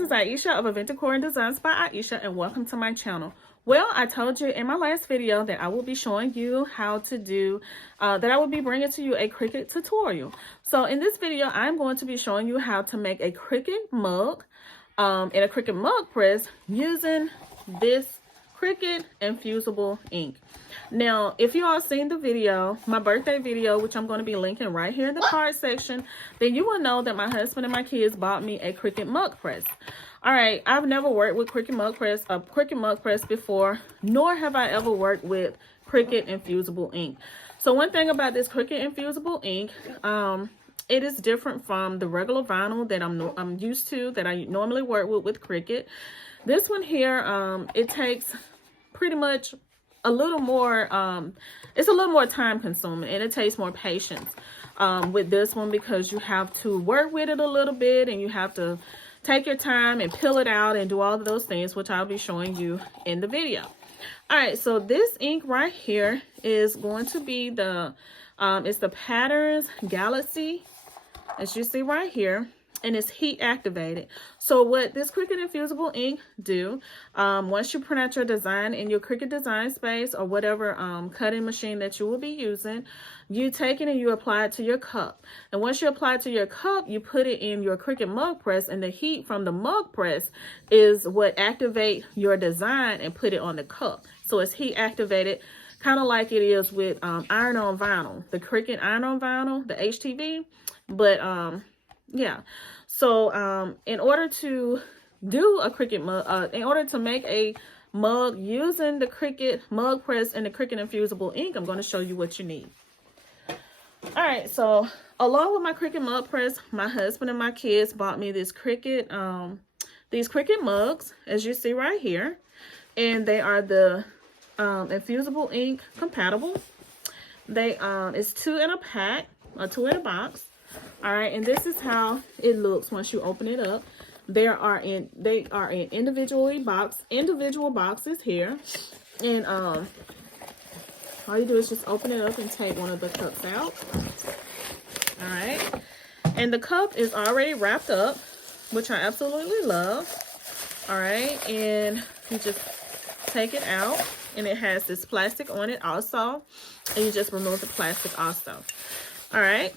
this is Ieasha of Decor and Designs by Ieasha, and welcome to my channel. Well, I told you in my last video that I will be showing you how to do, that I will be bringing to you a Cricut tutorial. So in this video, I'm going to be showing you how to make a Cricut mug and a Cricut mug press using this Cricut Infusible ink. Now, if you all seen the video, my birthday video, which I'm going to be linking right here in the card section, then you will know that my husband and my kids bought me a Cricut mug press. All right, I've never worked with Cricut mug press before, nor have I ever worked with Cricut Infusible ink. So one thing about this Cricut Infusible ink, it is different from the regular vinyl that I'm used to, that I normally work with Cricut. This one here, it takes pretty much a little more, it's a little more time consuming, and it takes more patience with this one, because you have to work with it a little bit, and you have to take your time and peel it out and do all of those things, which I'll be showing you in the video. All right, so this ink right here is going to be the, it's the Patterns Galaxy, as you see right here. And it's heat activated. So what this Cricut Infusible ink do, once you print out your design in your Cricut design space or whatever cutting machine that you will be using, you take it and you apply it to your cup. And once you apply it to your cup, you put it in your Cricut mug press, and the heat from the mug press is what activate your design and put it on the cup. So it's heat activated, kind of like it is with iron on vinyl, the Cricut iron on vinyl, the HTV, but yeah. So in order to do a Cricut mug, in order to make a mug using the Cricut mug press and the Cricut Infusible ink, I'm going to show you what you need. All right, so along with my Cricut mug press, my husband and my kids bought me this Cricut, these Cricut mugs, as you see right here, and they are the Infusible ink compatible. They it's 2 in a pack, or 2 in a box. All right, and this is how it looks once you open it up. They are in individual boxes here, and all you do is just open it up and take one of the cups out. All right, and the cup is already wrapped up, which I absolutely love. All right, and you just take it out, and it has this plastic on it also, and you just remove the plastic also. All right.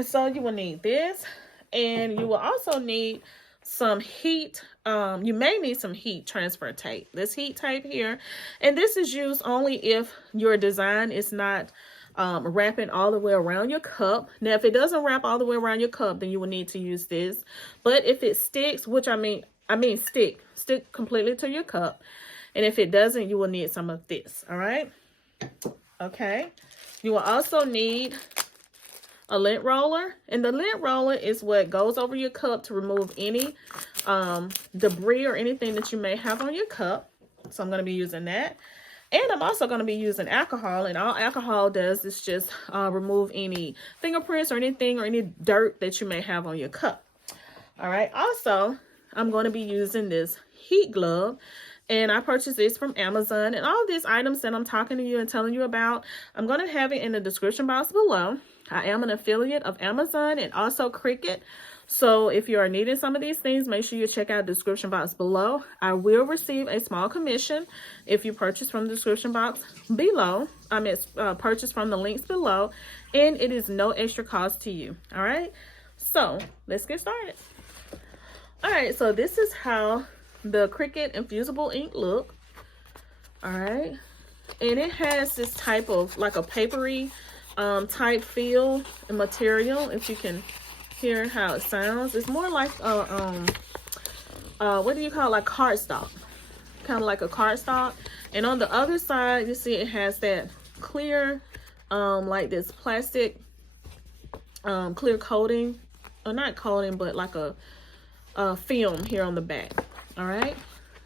So you will need this, and you will also need some heat. You may need some heat transfer tape. This heat tape here, and this is used only if your design is not wrapping all the way around your cup. Now, if it doesn't wrap all the way around your cup, then you will need to use this. But if it sticks, which I mean stick completely to your cup, and if it doesn't, you will need some of this. All right. Okay. You will also need a lint roller, and the lint roller is what goes over your cup to remove any debris or anything that you may have on your cup. So I'm going to be using that, and I'm also going to be using alcohol, and all alcohol does is just remove any fingerprints or anything or any dirt that you may have on your cup. All right, also I'm going to be using this heat glove, and I purchased this from Amazon, and all these items that I'm talking to you and telling you about, I'm going to have it in the description box below. I am an affiliate of Amazon and also Cricut. So if you are needing some of these things, make sure you check out the description box below. I will receive a small commission if you purchase from the description box below. Purchase from the links below, and it is no extra cost to you. All right, so let's get started. All right, so this is how the Cricut Infusible ink look. All right, and it has this type of like a papery type feel and material. If you can hear how it sounds, it's more like what do you call it, like cardstock, kind of like a cardstock. And on the other side, you see it has that clear like this plastic clear coating, or not coating, but like a film here on the back. All right,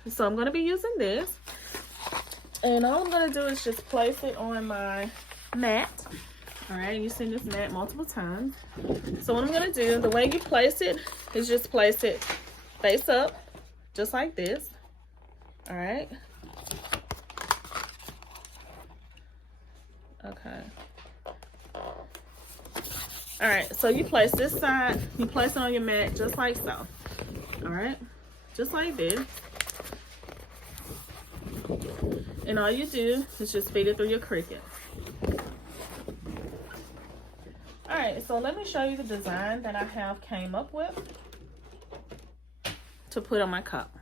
so I'm going to be using this, and all I'm going to do is just place it on my mat. All right, you've seen this mat multiple times. So what I'm going to do, the way you place it is just place it face up, just like this. All right. Okay. All right, so you place this side, you place it on your mat just like so. All right, just like this. And all you do is just feed it through your Cricut. All right, so let me show you the design that I have came up with to put on my cup.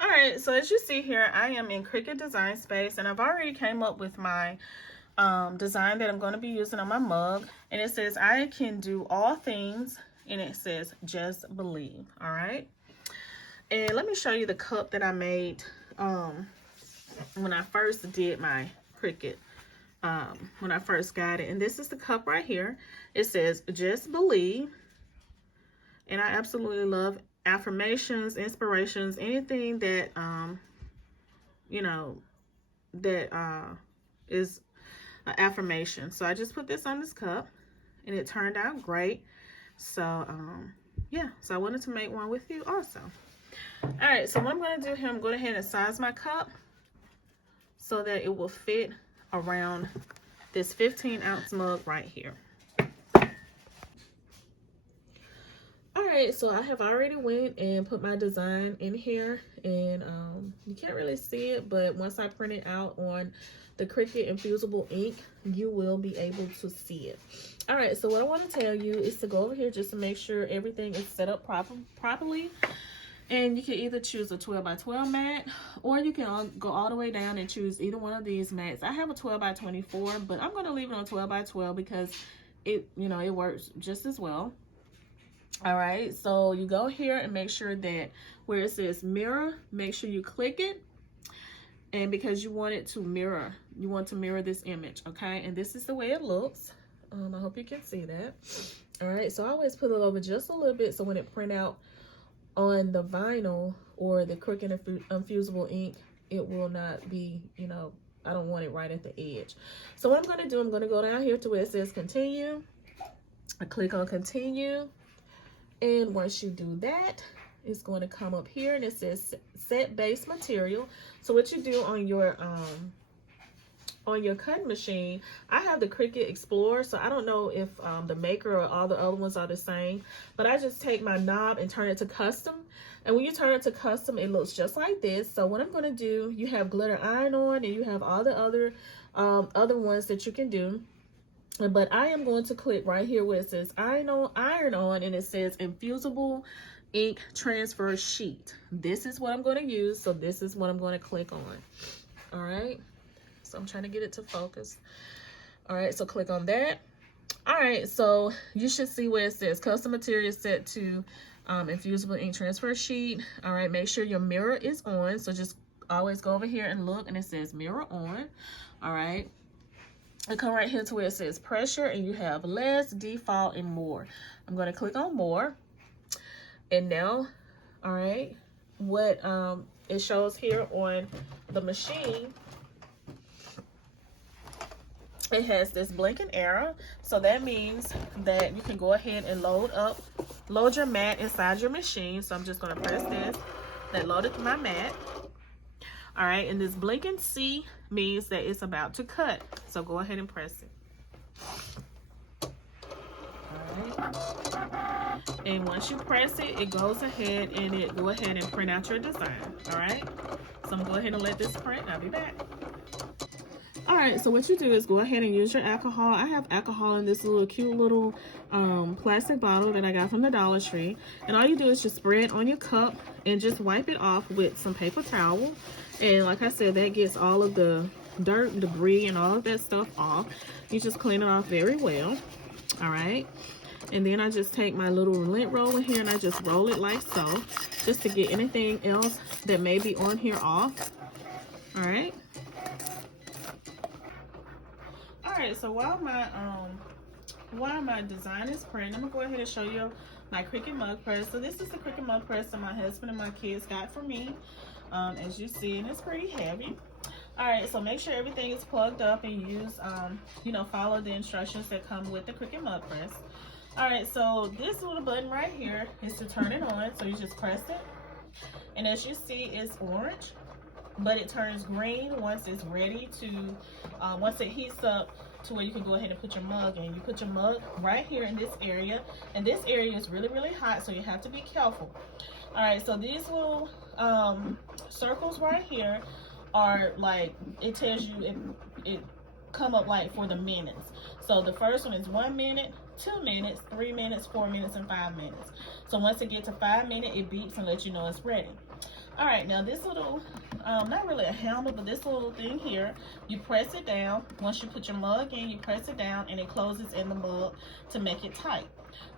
All right, so as you see here, I am in Cricut Design Space, and I've already came up with my design that I'm going to be using on my mug. And it says, I can do all things, and it says, just believe. All right. And let me show you the cup that I made when I first did my Cricut, when I first got it. And this is the cup right here. It says, just believe. And I absolutely love affirmations, inspirations, anything that, you know, that is an affirmation. So I just put this on this cup, and it turned out great. So, yeah, so I wanted to make one with you also. All right, so what I'm going to do here, I'm going ahead and size my cup so that it will fit around this 15-ounce mug right here. All right, so I have already went and put my design in here, and you can't really see it, but once I print it out on the Cricut Infusible ink, you will be able to see it. All right, so what I want to tell you is to go over here just to make sure everything is set up properly. And you can either choose a 12x12 mat, or you can go all the way down and choose either one of these mats. I have a 12x24, but I'm going to leave it on 12x12 because it, you know, it works just as well. All right, so you go here and make sure that where it says mirror, make sure you click it. And because you want it to mirror, you want to mirror this image, okay? And this is the way it looks. I hope you can see that. All right, so I always put it over just a little bit so when it print out on the vinyl or the Cricut Infusible ink, it will not be, you know, I don't want it right at the edge. So what I'm going to do, I'm going to go down here to where it says continue. I click on continue. And once you do that, it's going to come up here and it says set base material. So what you do on your cutting machine, I have the Cricut Explorer, so I don't know if the Maker or all the other ones are the same, but I just take my knob and turn it to custom. And when you turn it to custom, it looks just like this. So what I'm going to do, you have glitter iron on, and you have all the other ones that you can do. But I am going to click right here where it says iron on, and it says Infusible Ink Transfer Sheet. This is what I'm going to use, so this is what I'm going to click on. All right, so I'm trying to get it to focus. All right, so click on that. All right, so you should see where it says custom material set to Infusible Ink Transfer Sheet. All right, make sure your mirror is on, so just always go over here and look, and it says mirror on. All right. And come right here to where it says pressure, and you have less, default, and more. I'm going to click on more. And now, all right, what it shows here on the machine, it has this blinking arrow. So that means that you can go ahead and load your mat inside your machine. So I'm just going to press this. That loaded my mat. All right, and this blinking C means that it's about to cut. So go ahead and press it. All right. And once you press it, it goes ahead and it go ahead and print out your design. All right. So I'm gonna go ahead and let this print. I'll be back. All right, so what you do is go ahead and use your alcohol. I have alcohol in this little cute little plastic bottle that I got from the Dollar Tree. And all you do is just spray it on your cup and just wipe it off with some paper towel. And like I said, that gets all of the dirt, debris, and all of that stuff off. You just clean it off very well. All right. And then I just take my little lint roller here and I just roll it like so, just to get anything else that may be on here off. All right. All right, so while my design is printing, I'm gonna go ahead and show you my Cricut mug press. So this is the Cricut mug press that my husband and my kids got for me. As you see, and it's pretty heavy. All right, so make sure everything is plugged up and use, you know, follow the instructions that come with the Cricut mug press. All right, so this little button right here is to turn it on. So you just press it, and as you see, it's orange, but it turns green once it's ready to, once it heats up to where you can go ahead and put your mug in. You put your mug right here in this area, and this area is really, really hot, so you have to be careful. All right, so these little circles right here are like, it tells you it come up like for the minutes. So the first one is 1 minute, 2 minutes, 3 minutes, 4 minutes, and 5 minutes. So once it gets to 5 minutes, it beeps and lets you know it's ready. All right, now this little, not really a handle, but this little thing here, you press it down. Once you put your mug in, you press it down and it closes in the mug to make it tight.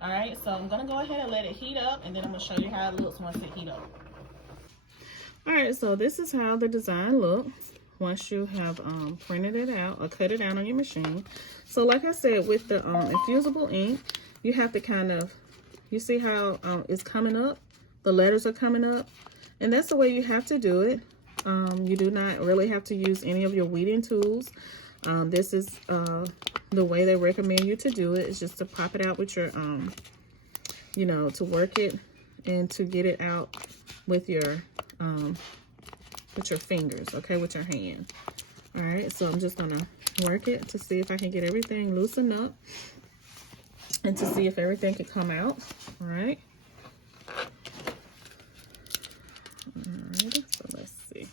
All right, so I'm gonna go ahead and let it heat up, and then I'm gonna show you how it looks once it heat up. All right, so this is how the design looks once you have printed it out or cut it out on your machine. So like I said, with the infusible ink, you have to kind of, you see how it's coming up? The letters are coming up. And that's the way you have to do it. You do not really have to use any of your weeding tools. This is the way they recommend you to do it. It's just to pop it out with your, you know, to work it and to get it out with your fingers, okay, with your hand. All right, so I'm just gonna work it to see if I can get everything loosened up and to see if everything can come out. All right. So let's see,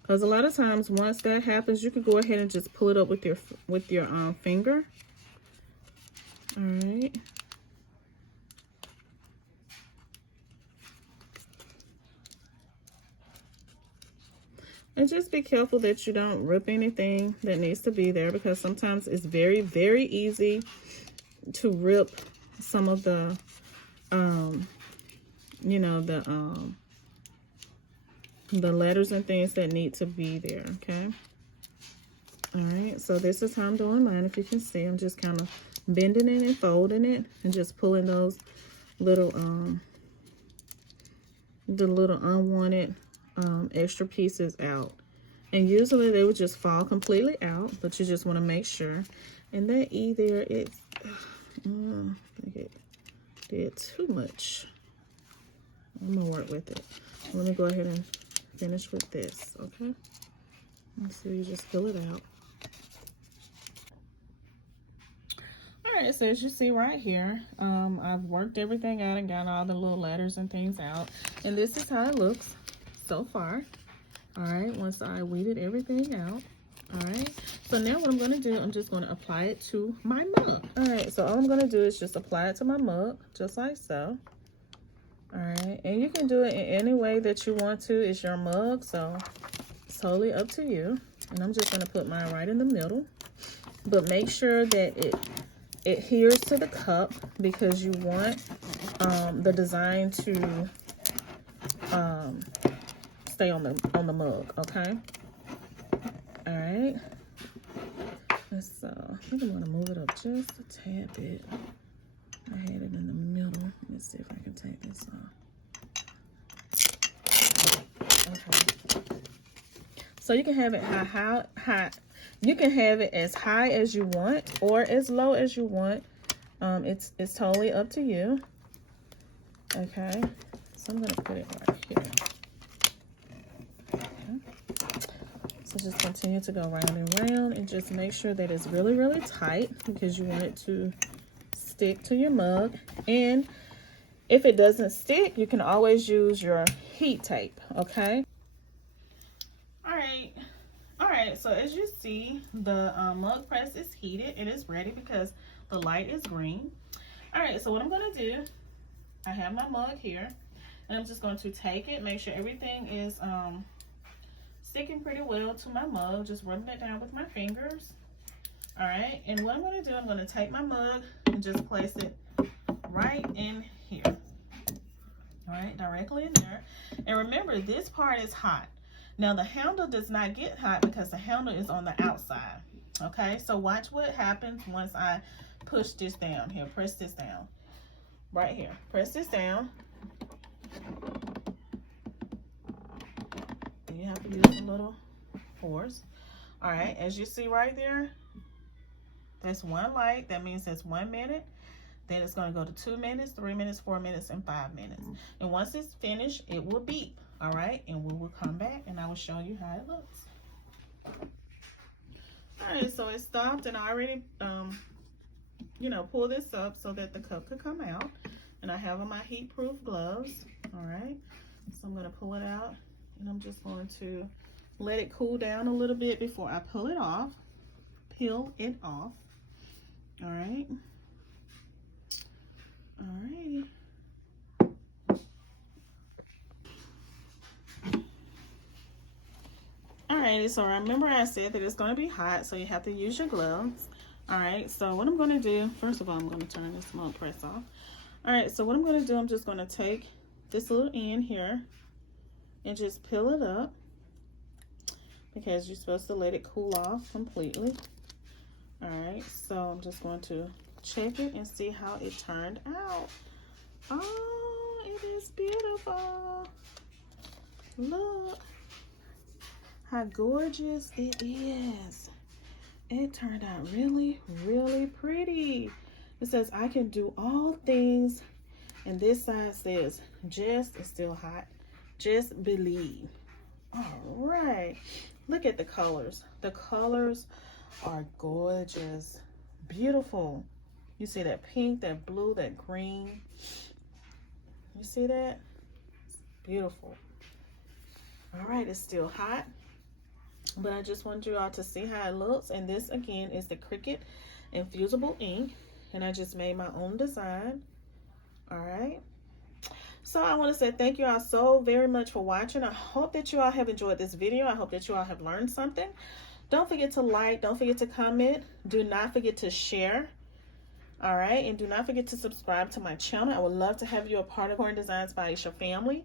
because a lot of times once that happens, you can go ahead and just pull it up with your finger. All right. And just be careful that you don't rip anything that needs to be there, because sometimes it's very, very easy to rip some of the you know, the letters and things that need to be there, okay? All right, so this is how I'm doing mine. If you can see, I'm just kind of bending it and folding it and just pulling those little, the little unwanted extra pieces out. And usually they would just fall completely out, but you just want to make sure. And that E there, it's, I think it did too much. I'm gonna work with it. Let me go ahead and finish with this, okay? So you just fill it out. All right, so as you see right here, I've worked everything out and got all the little letters and things out. And this is how it looks so far. All right, once I weeded everything out. All right, so now what I'm gonna do, I'm just gonna apply it to my mug. All right, so all I'm gonna do is just apply it to my mug, just like so. All right, and you can do it in any way that you want to. It's your mug, so it's totally up to you. And I'm just gonna put mine right in the middle, but make sure that it adheres to the cup, because you want the design to stay on the mug, okay? All right. So I think I'm gonna move it up just a tad bit. I had it in the middle. Let's see if I can take this off. Okay. So you can have it high. You can have it as high as you want or as low as you want. It's totally up to you. Okay. So I'm gonna put it right here. Okay. So just continue to go round and round, and just make sure that it's really, really tight, because you want it to stick to your mug. And if it doesn't stick, you can always use your heat tape, okay? All right, so as you see, the mug press is heated. It is ready because the light is green. All right, so what I'm gonna do, I have my mug here, and I'm just going to take it, make sure everything is sticking pretty well to my mug, just rubbing it down with my fingers. All right, and what I'm going to do, I'm going to take my mug and just place it right in here. All right, directly in there. And remember, this part is hot. Now, the handle does not get hot because the handle is on the outside. Okay, so watch what happens once I push this down here. Press this down. Right here. Press this down. You have to use a little force. All right, as you see right there, that's one light. That means that's 1 minute. Then it's going to go to 2 minutes, 3 minutes, 4 minutes, and 5 minutes. And once it's finished, it will beep. All right, and we will come back and I will show you how it looks. All right, so it stopped, and I already, you know, pulled this up so that the cup could come out. And I have on my heat-proof gloves. All right, so I'm going to pull it out, and I'm just going to let it cool down a little bit before I pull it off. Peel it off. All right. All righty. Alrighty, so remember I said that it's going to be hot, so you have to use your gloves. Alright, so what I'm going to do, first of all, I'm going to turn this smoke press off. Alright, so what I'm going to do, I'm just going to take this little end here and just peel it up, because you're supposed to let it cool off completely. Alright, so I'm just going to check it and see how it turned out. Oh, it is beautiful. Look how gorgeous it is. It turned out really, really pretty. It says, I can do all things. And this side says, just is still hot. Just believe. All right. Look at the colors. The colors are gorgeous. Beautiful. You see that pink, that blue, that green. You see that? It's beautiful. All right, it's still hot, but I just want you all to see how it looks. And this again is the Cricut Infusible ink, and I just made my own design. All right, so I want to say thank you all so very much for watching. I hope that you all have enjoyed this video. I hope that you all have learned something. Don't forget to like, don't forget to comment, do not forget to share. All right, and do not forget to subscribe to my channel. I would love to have you a part of Decor Designs by Ieasha family.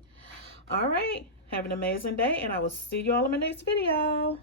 All right, have an amazing day, and I will see you all in my next video.